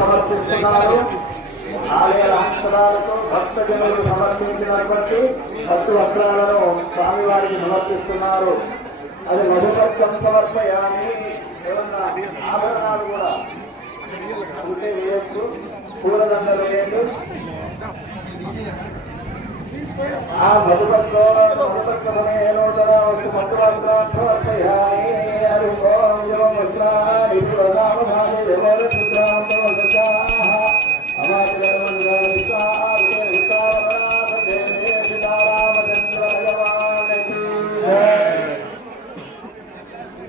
సమర్పిస్తున్నారు. ఆలయ అక్షరాలతో భక్తజనులు సమర్పించినటువంటి భక్తు వస్త్రాలను స్వామివారికి సమర్పిస్తున్నారు. అది మధుపత్రం సమర్పయామి. ఏమన్నా ఆభరణాలు కూడా ఉంటే వేయచ్చు, పూలదండలు వేయచ్చు. ఆ మధుపత్రమే నూతన పట్టు వస్త్రాన్ని సమర్పయామి. అది ఓం శివం వస్త్రాన్ని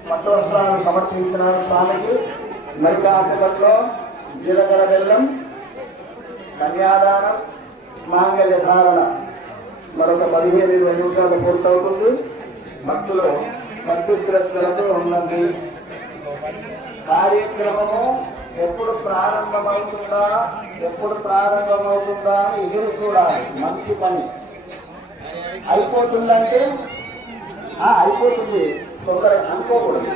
పట్టవస్త్రాలను సమర్పించినారు స్వామికి. మరి కాసేపట్లో జీలకర్ర బెల్లం, కన్యాదానం, మాంగళ్య ధారణ మరొక 15-20 నిమిషాలు పూర్తవుతుంది. భక్తులు భక్తి శ్రద్ధలతో ఉన్నది. కార్యక్రమము ఎప్పుడు ప్రారంభమవుతుందా అని ఎదురు చూడాలి. మంచి పని అయిపోతుందంటే అయిపోతుంది, తొందర అనుకోకూడదు.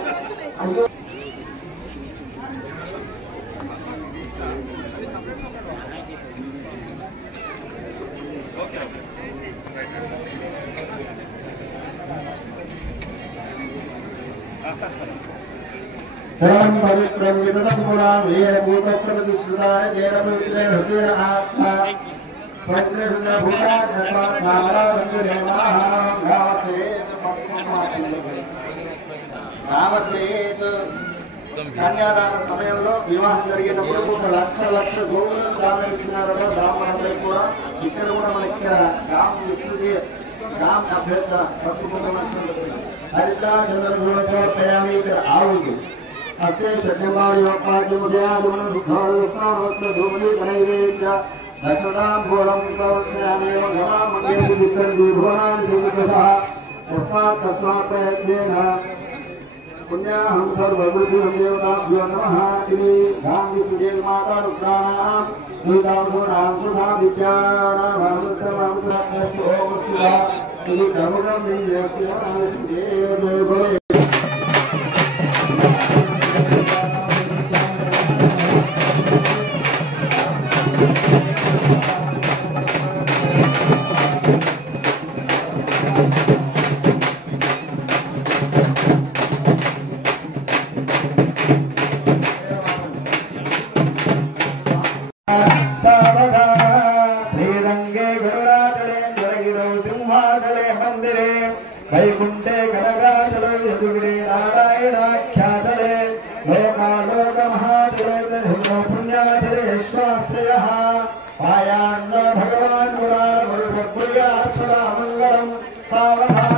धर्मं पवित्रं विदतं पुरां वीरभूतप्रतिष्ठिताय तेन पवित्रेण हृदयेन आत्मा पवित्रभूता రామచేత్ కన్యాదాన సమయంలో వివాహం జరిగేటప్పుడు 1 లక్షల గోవులను దానం ఇచ్చినారట బ్రాహ్మణులకు కూడా. ఇక్కడ కూడా మనకి రామ్ అభ్యర్థ హరిత చంద్రభూమి ఇక్కడ ఆవులు అస్తే చట్టమాడి నైవేద్య దక్షిణాంబూలం ప్రవర్తయామి. పుణ్యాహం సర్వృద్ధి దేవతాభ్యో నమః. ఇది గాంధీ విజయ మాతా రుద్రాణాం నీతాంశోనాం సుధా విద్యానాం ఇది కర్మగం मंदिरे वैकुंठे कनकाचले यदुगिरे नारायणाख्याचले लोकालोक महाचले पुण्याचले स्वाश्रयः पायान्न भगवान् पुराण सदा मंगलम् सावधान।